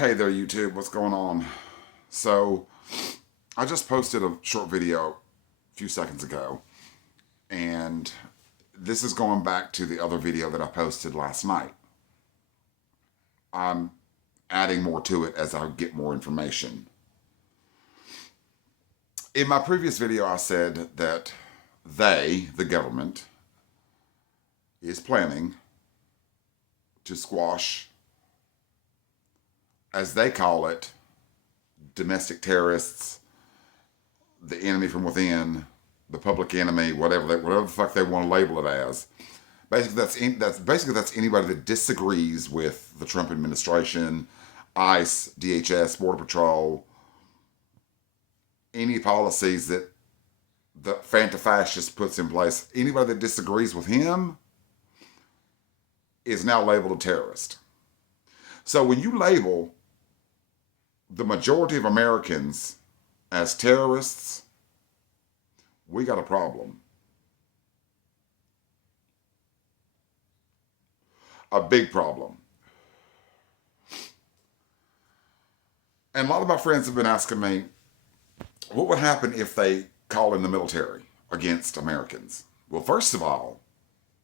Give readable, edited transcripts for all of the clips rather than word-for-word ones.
Hey there, YouTube. What's going on? So, I just posted a short video a few seconds ago, and this is going back to the other video that I posted last night. I'm adding more to it as I get more information. In my previous video, I said that the government, is planning to squash, as they call it, domestic terrorists, the enemy from within, the public enemy, whatever the fuck they want to label it as. Basically that's anybody that disagrees with the Trump administration, ICE, DHS, Border Patrol, any policies that the Fanta-fascist puts in place. Anybody that disagrees with him is now labeled a terrorist. So when you label the majority of Americans as terrorists, we got a problem. A big problem. And a lot of my friends have been asking me, what would happen if they call in the military against Americans? Well, first of all,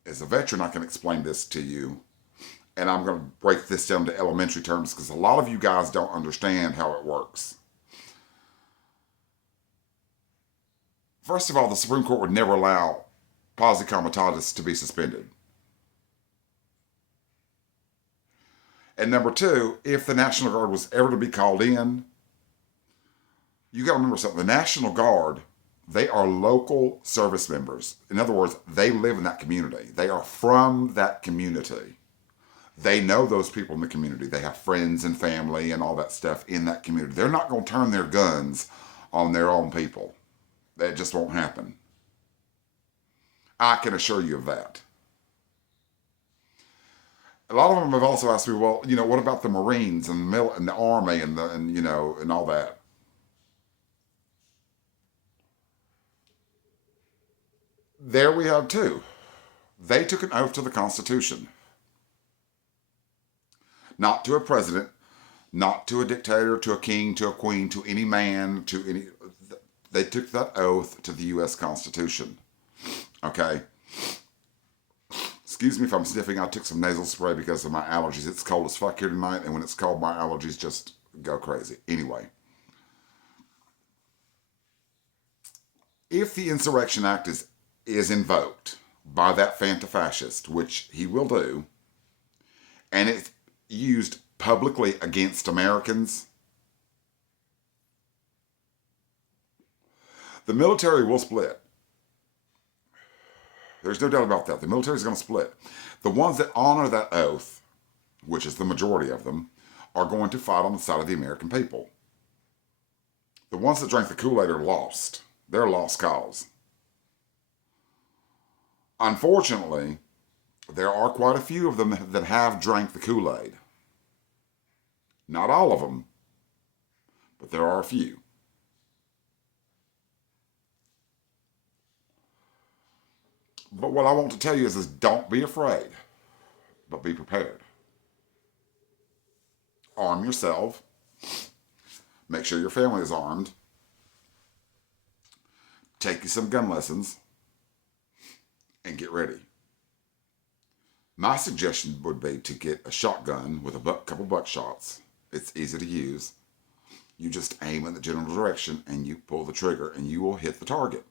as a veteran, I can explain this to you. And I'm going to break this down to elementary terms because a lot of you guys don't understand how it works. First of all, the Supreme Court would never allow posse comitatus to be suspended. And number two, if the National Guard was ever to be called in, you got to remember something. The National Guard, they are local service members. In other words, they live in that community. They are from that community. They know those people in the community. They have friends and family and all that stuff in that community. They're not going to turn their guns on their own people. That just won't happen. I can assure you of that. A lot of them have also asked me, well, what about the Marines and the Army and all that? There we have two. They took an oath to the Constitution. Not to a president, not to a dictator, to a king, to a queen, to any man, to any... They took that oath to the U.S. Constitution. Okay? Excuse me if I'm sniffing. I took some nasal spray because of my allergies. It's cold as fuck here tonight, and when it's cold, my allergies just go crazy. Anyway. If the Insurrection Act is invoked by that Fanta-fascist, which he will do, and it's used publicly against Americans, the military will split. There's no doubt about that. The military is going to split. The ones that honor that oath, which is the majority of them, are going to fight on the side of the American people. The ones that drank the Kool-Aid are lost. They're a lost cause. Unfortunately, there are quite a few of them that have drank the Kool-Aid. Not all of them, but there are a few. But what I want to tell you is don't be afraid, but be prepared. Arm yourself. Make sure your family is armed. Take you some gun lessons and get ready. My suggestion would be to get a shotgun with a couple buckshots. It's easy to use. You just aim in the general direction and you pull the trigger and you will hit the target.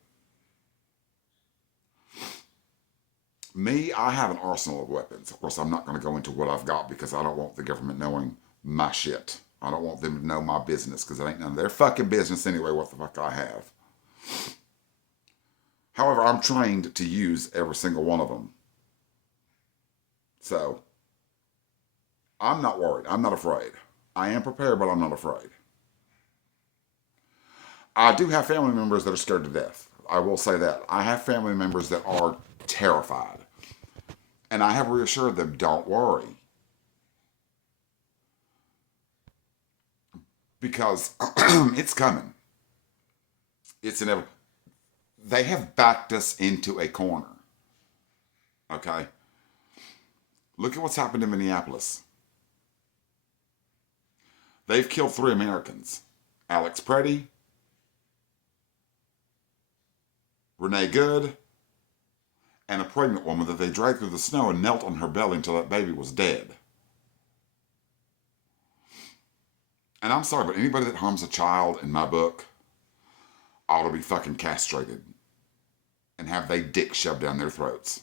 Me, I have an arsenal of weapons. Of course, I'm not going to go into what I've got because I don't want the government knowing my shit. I don't want them to know my business because it ain't none of their fucking business anyway what the fuck I have. However, I'm trained to use every single one of them. So, I'm not worried. I'm not afraid. I am prepared, but I'm not afraid. I do have family members that are scared to death. I will say that. I have family members that are terrified. And I have reassured them, don't worry. Because it's coming. It's inevitable. They have backed us into a corner. Okay? Look at what's happened in Minneapolis. They've killed 3 Americans. Alex Preddy, Renee Good, and a pregnant woman that they dragged through the snow and knelt on her belly until that baby was dead. And I'm sorry, but anybody that harms a child in my book ought to be fucking castrated and have they dick shoved down their throats.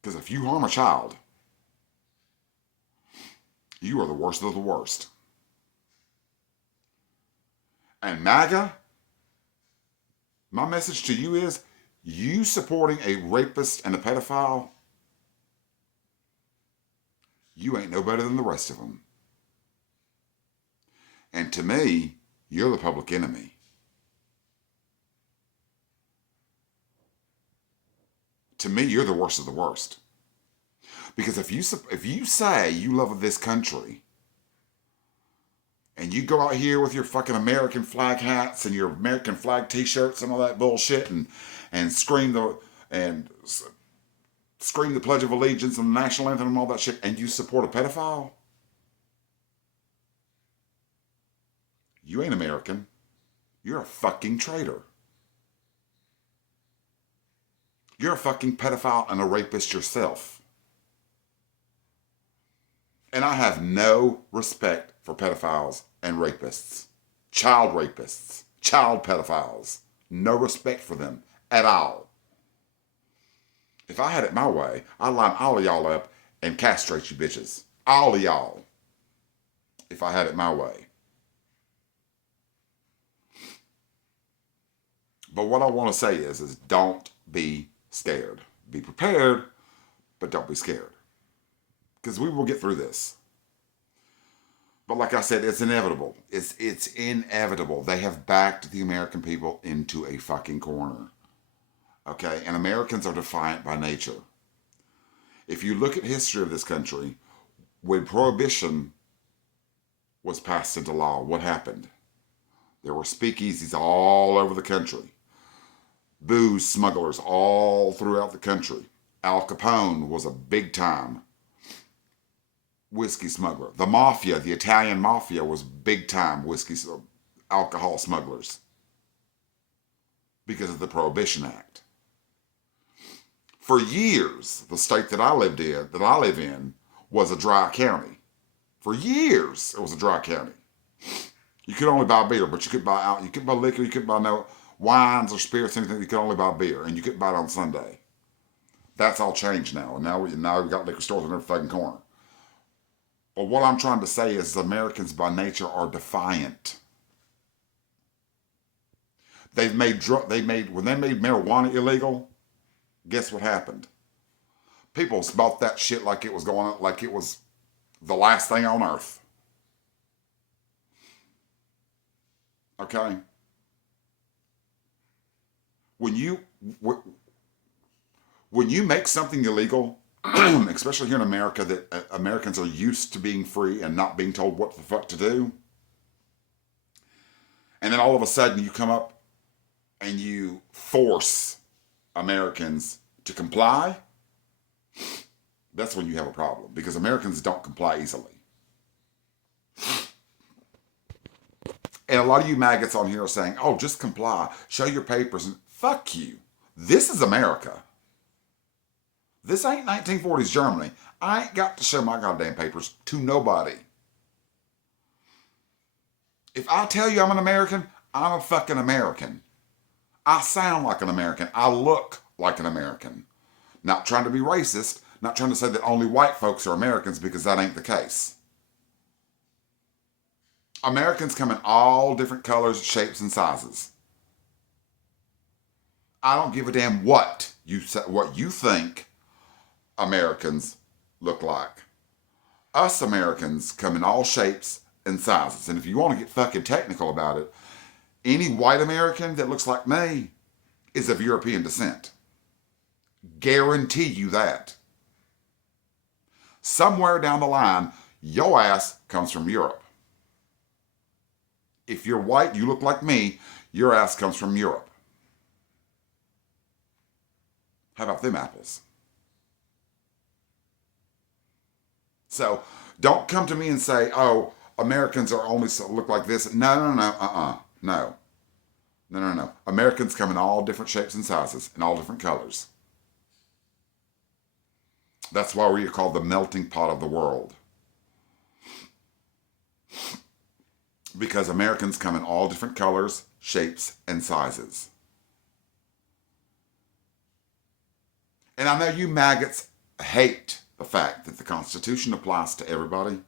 Because if you harm a child, you are the worst of the worst. And MAGA, my message to you is, you supporting a rapist and a pedophile, you ain't no better than the rest of them. And to me, you're the public enemy. To me, you're the worst of the worst. Because if you say you love this country, and you go out here with your fucking American flag hats and your American flag T-shirts and all that bullshit, and scream the Pledge of Allegiance and the national anthem and all that shit, and you support a pedophile, you ain't American. You're a fucking traitor. You're a fucking pedophile and a rapist yourself. And I have no respect for pedophiles and rapists, child pedophiles. No respect for them at all. If I had it my way, I'd line all of y'all up and castrate you bitches. All of y'all. If I had it my way. But what I want to say is don't be scared. Be prepared, but don't be scared. Because we will get through this. But like I said, it's inevitable. It's inevitable. They have backed the American people into a fucking corner. Okay? And Americans are defiant by nature. If you look at history of this country, when Prohibition was passed into law, what happened? There were speakeasies all over the country. Booze smugglers all throughout the country. Al Capone was a big time whiskey smuggler. The mafia, the Italian mafia, was big time alcohol smugglers because of the Prohibition Act. For years, the state that I live in, was a dry county. For years, it was a dry county. You could only buy beer, but you could buy liquor, you could buy no wines or spirits, anything. You could only buy beer, and you couldn't buy it on Sunday. That's all changed now, and now we've got liquor stores in every fucking corner. But what I'm trying to say is Americans by nature are defiant. When they made marijuana illegal, guess what happened? People bought that shit like it was the last thing on earth. Okay? When you make something illegal, especially here in America, that Americans are used to being free and not being told what the fuck to do, and then all of a sudden you come up and you force Americans to comply, that's when you have a problem, because Americans don't comply easily. And a lot of you maggots on here are saying, oh, just comply, show your papers. And fuck you. This is America. This ain't 1940s Germany. I ain't got to show my goddamn papers to nobody. If I tell you I'm an American, I'm a fucking American. I sound like an American. I look like an American. Not trying to be racist, not trying to say that only white folks are Americans, because that ain't the case. Americans come in all different colors, shapes, and sizes. I don't give a damn what you think Americans look like. Us Americans come in all shapes and sizes. And if you want to get fucking technical about it, any white American that looks like me is of European descent. Guarantee you that. Somewhere down the line, your ass comes from Europe. If you're white, you look like me, your ass comes from Europe. How about them apples? So Don't come to me and say, oh, Americans are only look like this. No, no, no, no. No, no, no. Americans come in all different shapes and sizes and all different colors. That's why we are called the melting pot of the world. Because Americans come in all different colors, shapes, and sizes. And I know you maggots hate the fact that the Constitution applies to everybody.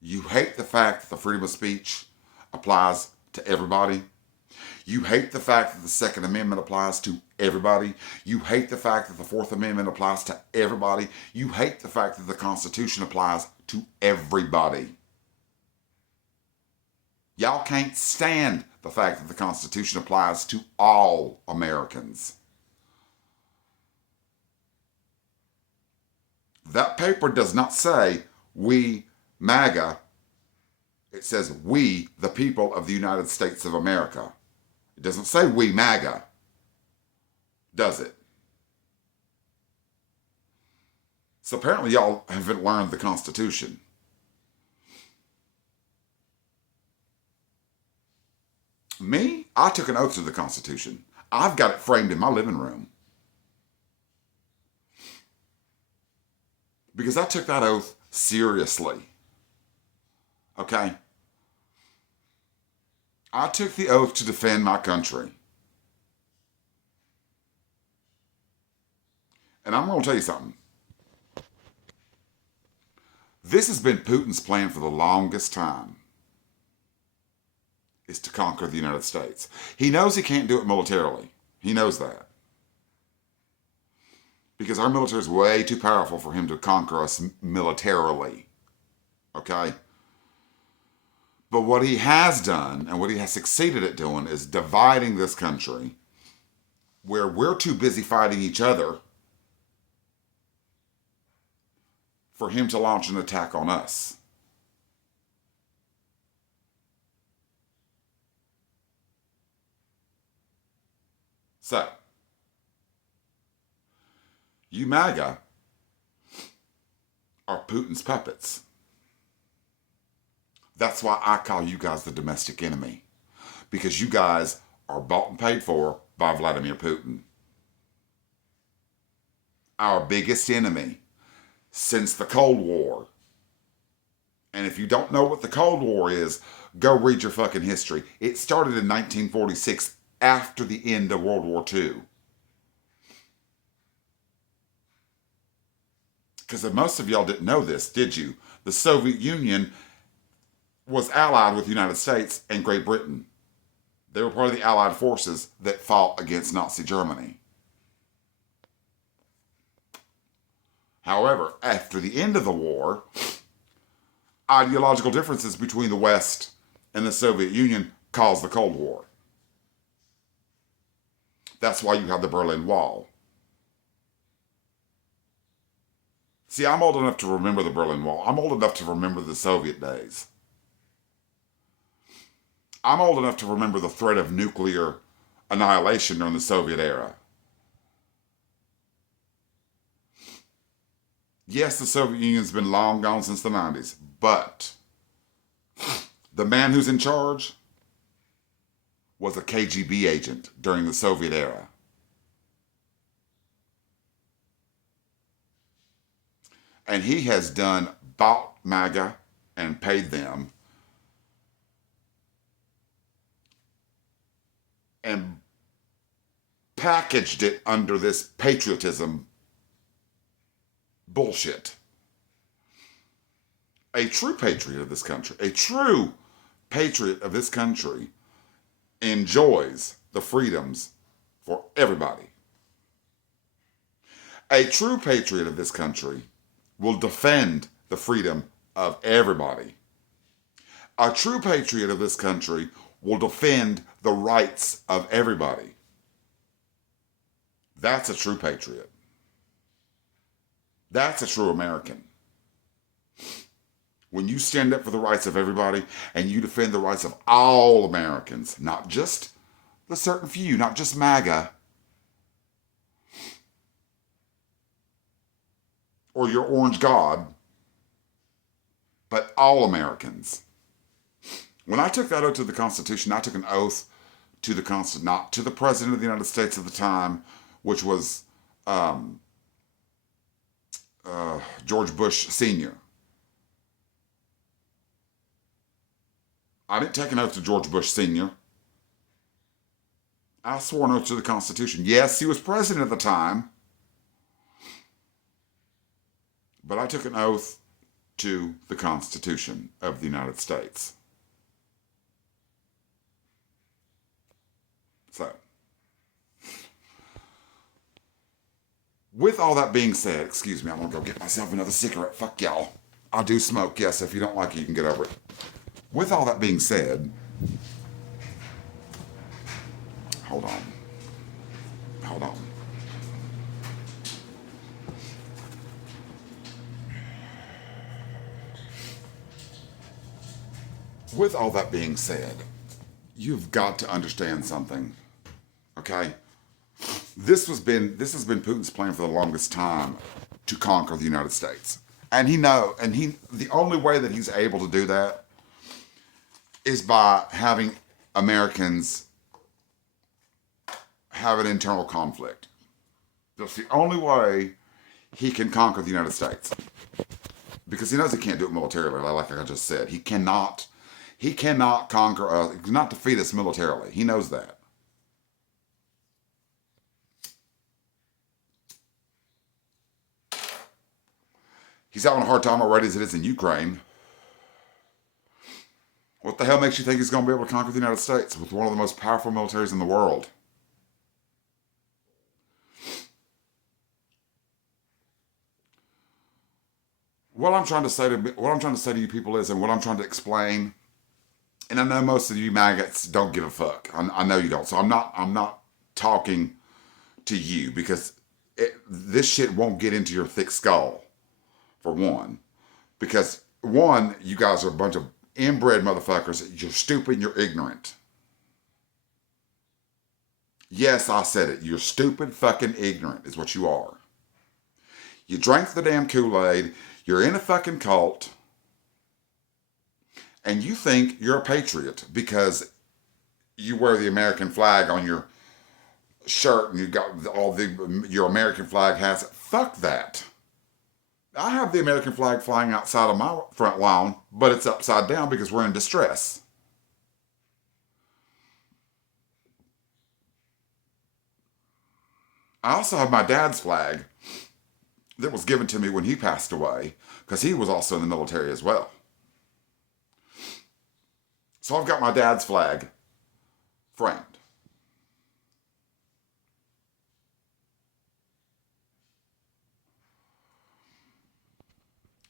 You hate the fact that the freedom of speech applies to everybody. You hate the fact that the Second Amendment applies to everybody. You hate the fact that the Fourth Amendment applies to everybody. You hate the fact that the Constitution applies to everybody. Y'all can't stand the fact that the Constitution applies to all Americans. That paper does not say we MAGA. It says we, the people of the United States of America. It doesn't say we MAGA, does it? So apparently y'all haven't learned the Constitution. Me, I took an oath to the Constitution. I've got it framed in my living room. Because I took that oath seriously. Okay? I took the oath to defend my country. And I'm going to tell you something. This has been Putin's plan for the longest time. Is to conquer the United States. He knows he can't do it militarily. He knows that. Because our military is way too powerful for him to conquer us militarily. Okay? But what he has done, and what he has succeeded at doing, is dividing this country where we're too busy fighting each other for him to launch an attack on us. So, you MAGA are Putin's puppets. That's why I call you guys the domestic enemy. Because you guys are bought and paid for by Vladimir Putin. Our biggest enemy since the Cold War. And if you don't know what the Cold War is, go read your fucking history. It started in 1946 after the end of World War II. Because most of y'all didn't know this, did you? The Soviet Union was allied with the United States and Great Britain. They were part of the Allied forces that fought against Nazi Germany. However, after the end of the war, ideological differences between the West and the Soviet Union caused the Cold War. That's why you have the Berlin Wall. See, I'm old enough to remember the Berlin Wall. I'm old enough to remember the Soviet days. I'm old enough to remember the threat of nuclear annihilation during the Soviet era. Yes, the Soviet Union's been long gone since the 90s, but the man who's in charge was a KGB agent during the Soviet era. And he has bought MAGA and paid them and packaged it under this patriotism bullshit. A true patriot of this country, a true patriot of this country enjoys the freedoms for everybody. A true patriot of this country will defend the freedom of everybody. A true patriot of this country will defend the rights of everybody. That's a true patriot. That's a true American. When you stand up for the rights of everybody and you defend the rights of all Americans, not just the certain few, not just MAGA, or your orange god, but all Americans. When I took that oath to the Constitution, I took an oath to the Constitution, not to the President of the United States at the time, which was um, George Bush Sr. I didn't take an oath to George Bush Sr. I swore an oath to the Constitution. Yes, he was president at the time, but I took an oath to the Constitution of the United States. So, with all that being said, excuse me, I'm gonna go get myself another cigarette. Fuck y'all. I do smoke, yes. If you don't like it, you can get over it. With all that being said, hold on. Hold on. With all that being said, you've got to understand something, okay? This has been Putin's plan for the longest time to conquer the United States, and the only way that he's able to do that is by having Americans have an internal conflict. That's the only way he can conquer the United States, because he knows he can't do it militarily. Like I just said, he cannot conquer us, he cannot defeat us militarily. He knows that. He's having a hard time already as it is in Ukraine. What the hell makes you think he's going to be able to conquer the United States with one of the most powerful militaries in the world? What I'm trying to say to you people is, and what I'm trying to explain, and I know most of you maggots don't give a fuck. I know you don't. So I'm not talking to you, because this shit won't get into your thick skull, for one. Because, one, you guys are a bunch of inbred motherfuckers. You're stupid and you're ignorant. Yes, I said it. You're stupid, fucking ignorant is what you are. You drank the damn Kool-Aid. You're in a fucking cult. And you think you're a patriot because you wear the American flag on your shirt and you got your American flag hats. Fuck that. I have the American flag flying outside of my front lawn, but it's upside down because we're in distress. I also have my dad's flag that was given to me when he passed away, because he was also in the military as well. So I've got my dad's flag framed.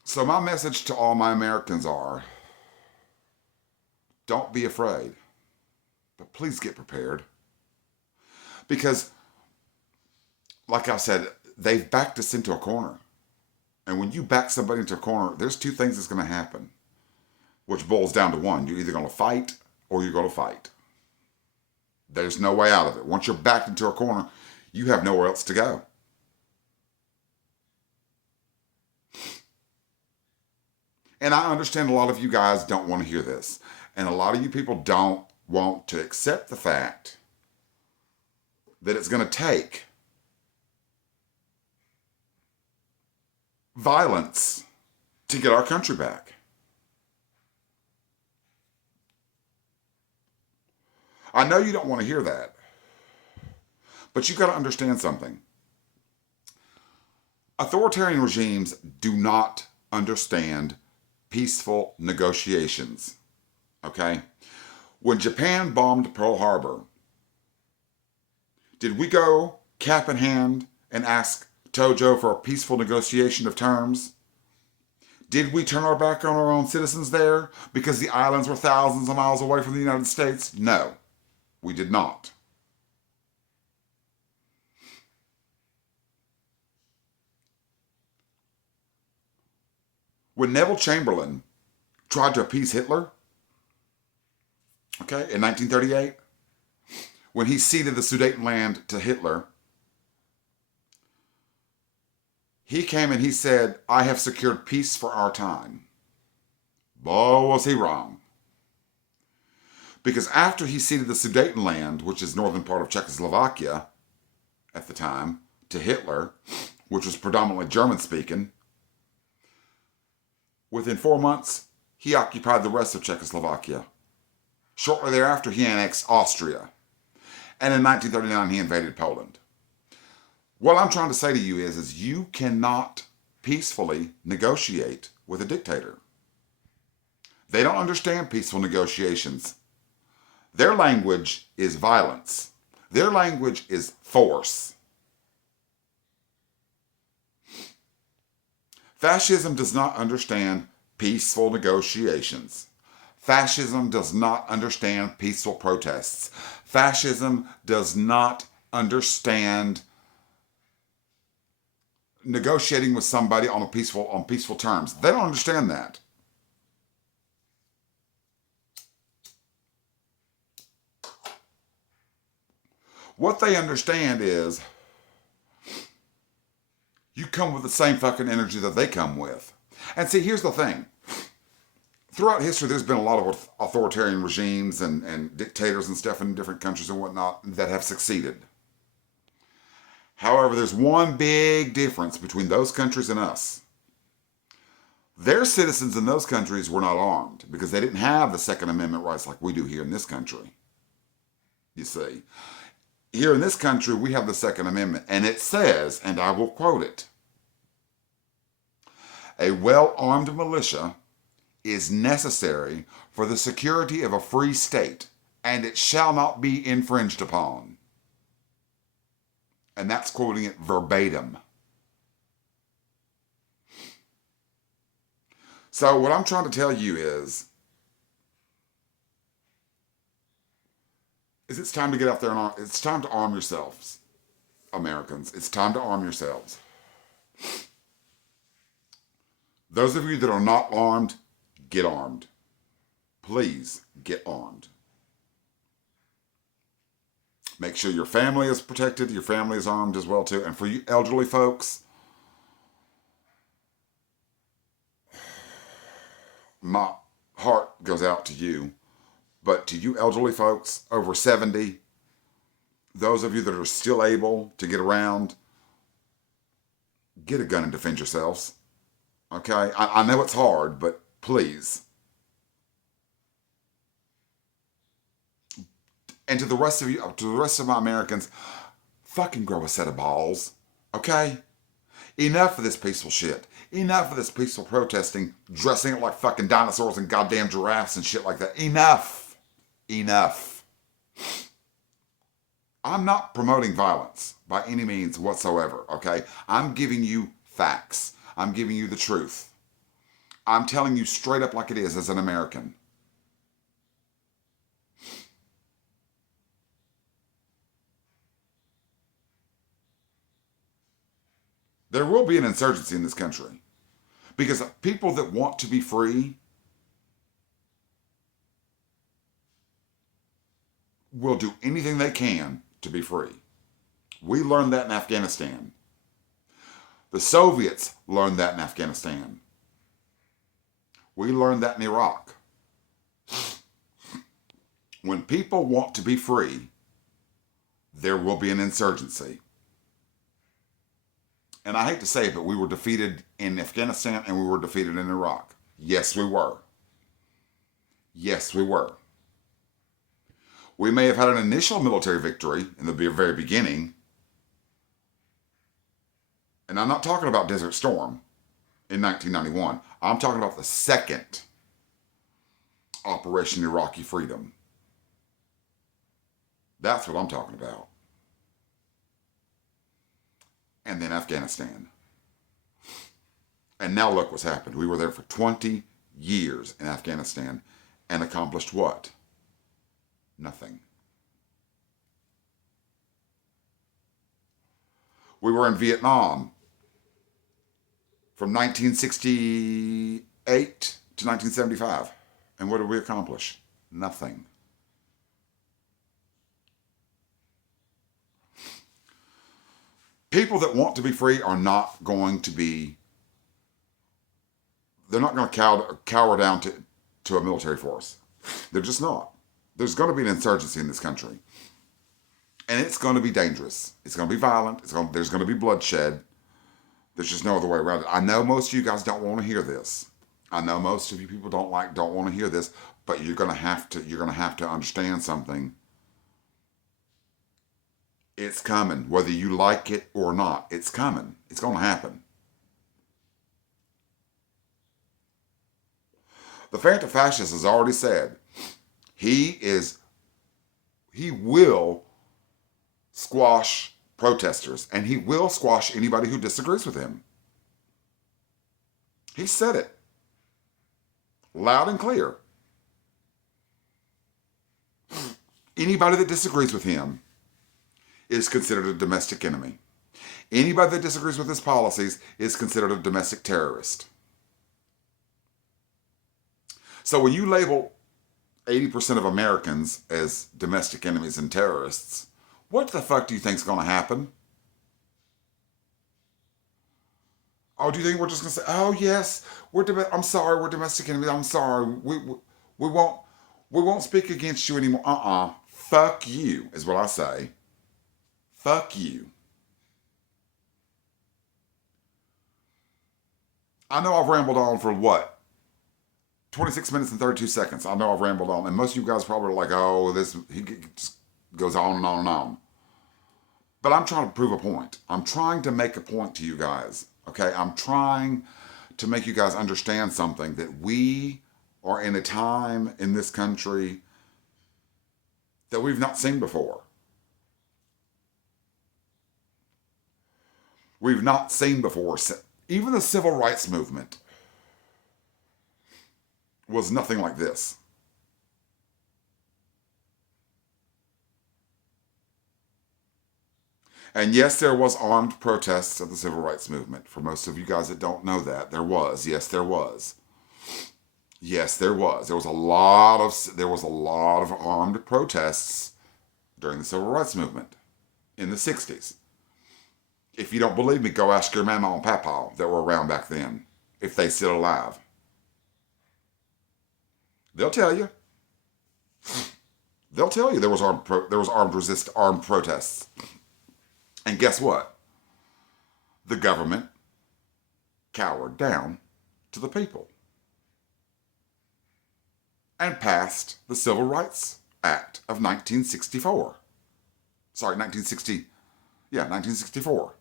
So my message to all my Americans are, don't be afraid, but please get prepared. Because, like I said, they've backed us into a corner. And when you back somebody into a corner, there's two things that's going to happen, which boils down to one. You're either going to fight or you're going to fight. There's no way out of it. Once you're backed into a corner, you have nowhere else to go. And I understand a lot of you guys don't want to hear this. And a lot of you people don't want to accept the fact that it's going to take violence to get our country back. I know you don't want to hear that, but you got to understand something. Authoritarian regimes do not understand peaceful negotiations. Okay? When Japan bombed Pearl Harbor, did we go cap in hand and ask Tojo for a peaceful negotiation of terms? Did we turn our back on our own citizens there because the islands were thousands of miles away from the United States? No, we did not. When Neville Chamberlain tried to appease Hitler, okay, in 1938, when he ceded the Sudetenland to Hitler, He came and he said, I have secured peace for our time. Boy, was he wrong. Because after he ceded the Sudetenland, which is northern part of Czechoslovakia at the time, to Hitler, which was predominantly German-speaking, within 4 months, he occupied the rest of Czechoslovakia. Shortly thereafter, he annexed Austria. And in 1939, he invaded Poland. What I'm trying to say to you is you cannot peacefully negotiate with a dictator. They don't understand peaceful negotiations. Their language is violence. Their language is force. Fascism does not understand peaceful negotiations. Fascism does not understand peaceful protests. Fascism does not understand negotiating with somebody on peaceful terms. They don't understand that. What they understand is you come with the same fucking energy that they come with. And see, here's the thing. Throughout history, there's been a lot of authoritarian regimes and dictators and stuff in different countries and whatnot that have succeeded. However, there's one big difference between those countries and us. Their citizens in those countries were not armed because they didn't have the Second Amendment rights like we do here in this country. You see. Here in this country, we have the Second Amendment, and it says, and I will quote it, a well-armed militia is necessary for the security of a free state, and it shall not be infringed upon. And that's quoting it verbatim. So what I'm trying to tell you is it's time to get out there and it's time to arm yourselves, Americans. It's time to arm yourselves. Those of you that are not armed, get armed. Please get armed. Make sure your family is protected, your family is armed as well too. And for you elderly folks, my heart goes out to you. But to you elderly folks over 70, those of you that are still able to get around, get a gun and defend yourselves. Okay? I know it's hard, but please. And to the rest of you, to the rest of my Americans, fucking grow a set of balls. Okay? Enough of this peaceful shit. Enough of this peaceful protesting, dressing up like fucking dinosaurs and goddamn giraffes and shit like that. Enough. Enough. I'm not promoting violence by any means whatsoever, okay? I'm giving you facts. I'm giving you the truth. I'm telling you straight up like it is as an American. There will be an insurgency in this country because people that want to be free will do anything they can to be free. We learned that in Afghanistan. The Soviets learned that in Afghanistan. We learned that in Iraq. When people want to be free, there will be an insurgency. And I hate to say it, but we were defeated in Afghanistan and we were defeated in Iraq. Yes, we were. Yes, we were. We may have had an initial military victory in the very beginning. And I'm not talking about Desert Storm in 1991. I'm talking about the second Operation Iraqi Freedom. That's what I'm talking about. And then Afghanistan. And now look what's happened. We were there for 20 years in Afghanistan and accomplished what? Nothing. We were in Vietnam from 1968 to 1975. And what did we accomplish? Nothing. People that want to be free are not going to be, they're not going to cower down to a military force. They're just not. There's going to be an insurgency in this country. And it's going to be dangerous. It's going to be violent. There's going to be bloodshed. There's just no other way around it. I know most of you guys don't want to hear this. I know most of you people don't want to hear this, but you're going to have to understand something. It's coming, whether you like it or not. It's coming. It's going to happen. The Phantom Fascist has already said he will squash protesters, and he will squash anybody who disagrees with him. He said it loud and clear. Anybody that disagrees with him is considered a domestic enemy. Anybody that disagrees with his policies is considered a domestic terrorist. So when you label 80% of Americans as domestic enemies and terrorists, what the fuck do you think is going to happen? Oh, do you think we're just going to say, oh yes, I'm sorry, we're domestic enemies. I'm sorry, we won't speak against you anymore. Fuck you is what I say. Fuck you. I know I've rambled on for what? 26 minutes and 32 seconds. I know I've rambled on, and most of you guys probably are like, oh, he just goes on and on and on. But I'm trying to prove a point. I'm trying to make a point to you guys. Okay, I'm trying to make you guys understand something, that we are in a time in this country that we've not seen before. We've not seen before. Even the civil rights movement was nothing like this. And yes, there was armed protests of the civil rights movement. For most of you guys that don't know that, there was. Yes, there was. Yes, there was. There was a lot of armed protests during the civil rights movement in the 60s. If you don't believe me, go ask your mama and papa that were around back then, if they still alive. They'll tell you. They'll tell you there was armed protests. And guess what? The government cowered down to the people and passed the Civil Rights Act of 1964. Sorry, 1964.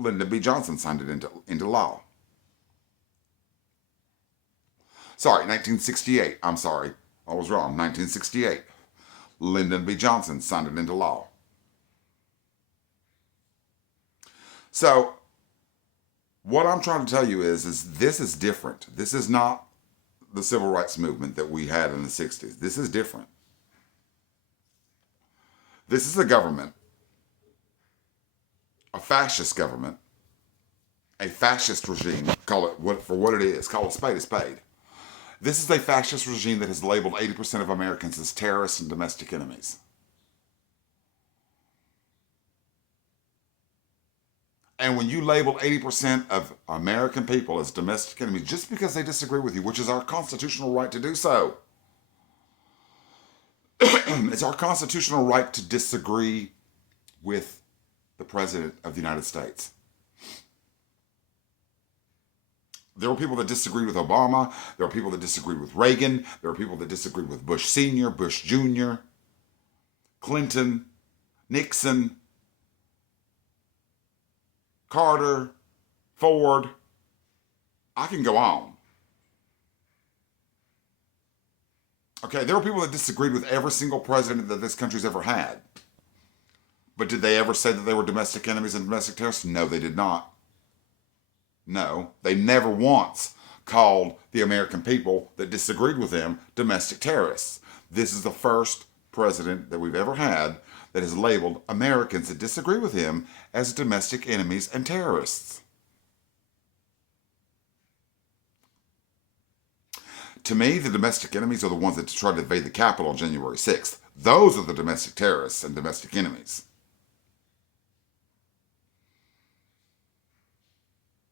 Lyndon B. Johnson signed it into law. Sorry, 1968. I'm sorry. I was wrong. 1968. Lyndon B. Johnson signed it into law. So, what I'm trying to tell you is this is different. This is not the civil rights movement that we had in the 60s. This is different. This is a government, a fascist government, a fascist regime. Call it for what it is. Call it spade a spade. This is a fascist regime that has labeled 80% of Americans as terrorists and domestic enemies. And when you label 80% of American people as domestic enemies just because they disagree with you, which is our constitutional right to do so, it's our constitutional right to disagree with the President of the United States. There were people that disagreed with Obama. There were people that disagreed with Reagan. There were people that disagreed with Bush Sr., Bush Jr., Clinton, Nixon, Carter, Ford. I can go on. Okay, there were people that disagreed with every single president that this country's ever had. But did they ever say that they were domestic enemies and domestic terrorists? No, they did not. No, they never once called the American people that disagreed with them domestic terrorists. This is the first president that we've ever had that has labeled Americans that disagree with him as domestic enemies and terrorists. To me, the domestic enemies are the ones that tried to invade the Capitol on January 6th. Those are the domestic terrorists and domestic enemies.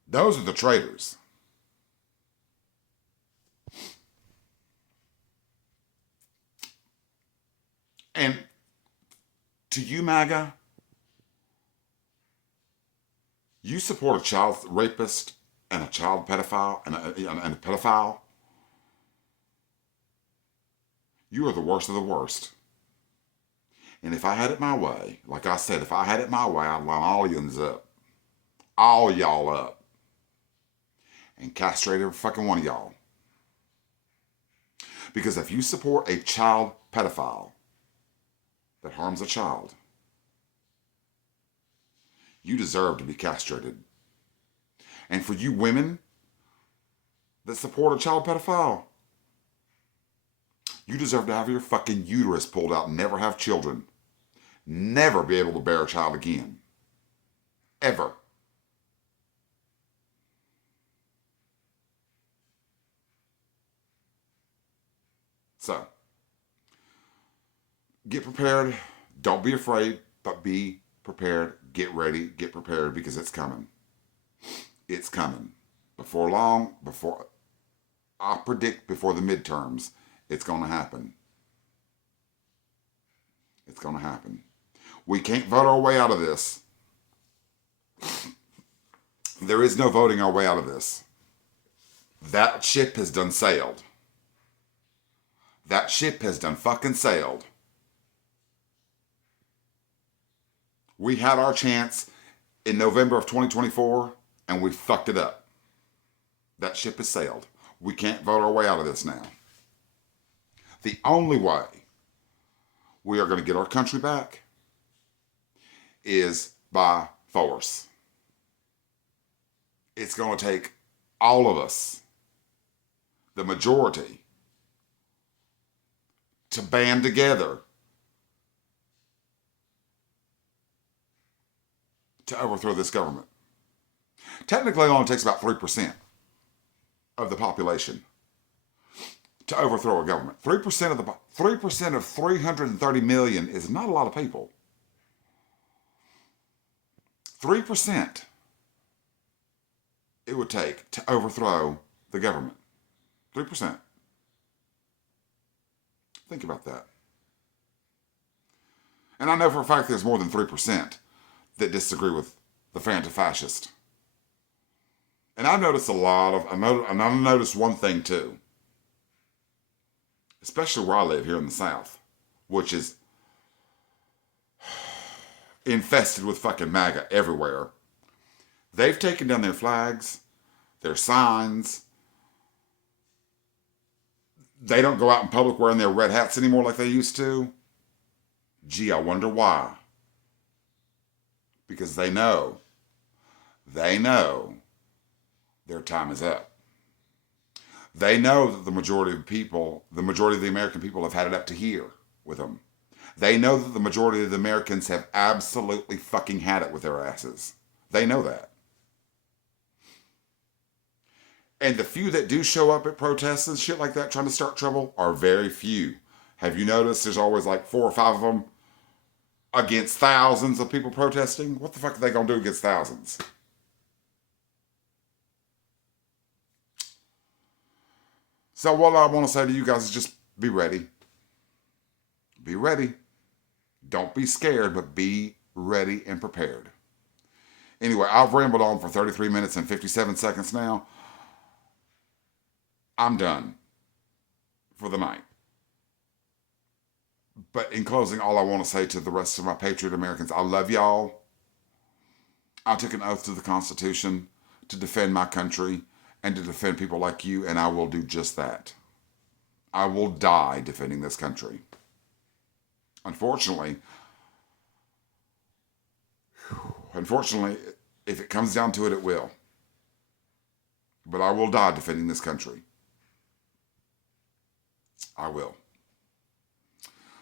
Those are the traitors. And to you, MAGA, you support a child rapist and a child pedophile and a pedophile. You are the worst of the worst. And if I had it my way, like I said, if I had it my way, I'd line all yous up. All y'all up. And castrate every fucking one of y'all. Because if you support a child pedophile that harms a child, you deserve to be castrated. And for you women that support a child pedophile, you deserve to have your fucking uterus pulled out and never have children. Never be able to bear a child again. Ever. So, get prepared. Don't be afraid, but be prepared. Get ready. Get prepared because it's coming. It's coming. Before long, I predict before the midterms, it's going to happen. It's going to happen. We can't vote our way out of this. There is no voting our way out of this. That ship has done sailed. That ship has done fucking sailed. We had our chance in November of 2024 and we fucked it up. That ship has sailed. We can't vote our way out of this now. The only way we are going to get our country back is by force. It's going to take all of us, the majority, to band together to overthrow this government. Technically, it only takes about 3% of the population to overthrow a government. 3% of 330 million is not a lot of people. 3% it would take to overthrow the government. 3%. Think about that. And I know for a fact there's more than 3% that disagree with the fantasy-fascist. And I've noticed I've noticed one thing too. Especially where I live here in the South, which is infested with fucking MAGA everywhere. They've taken down their flags, their signs. They don't go out in public wearing their red hats anymore like they used to. Gee, I wonder why. Because they know their time is up. They know that the majority of the American people have had it up to here with them. They know that the majority of the Americans have absolutely fucking had it with their asses. They know that. And the few that do show up at protests and shit like that trying to start trouble are very few. Have you noticed there's always like 4 or 5 of them against thousands of people protesting? What the fuck are they going to do against thousands? So what I want to say to you guys is just be ready. Be ready. Don't be scared, but be ready and prepared. Anyway, I've rambled on for 33 minutes and 57 seconds now. I'm done for the night. But in closing, all I want to say to the rest of my patriot Americans, I love y'all. I took an oath to the Constitution to defend my country and to defend people like you, and I will do just that. I will die defending this country. Unfortunately, if it comes down to it, it will. But I will die defending this country. I will.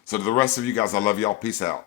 So to the rest of you guys, I love y'all. Peace out.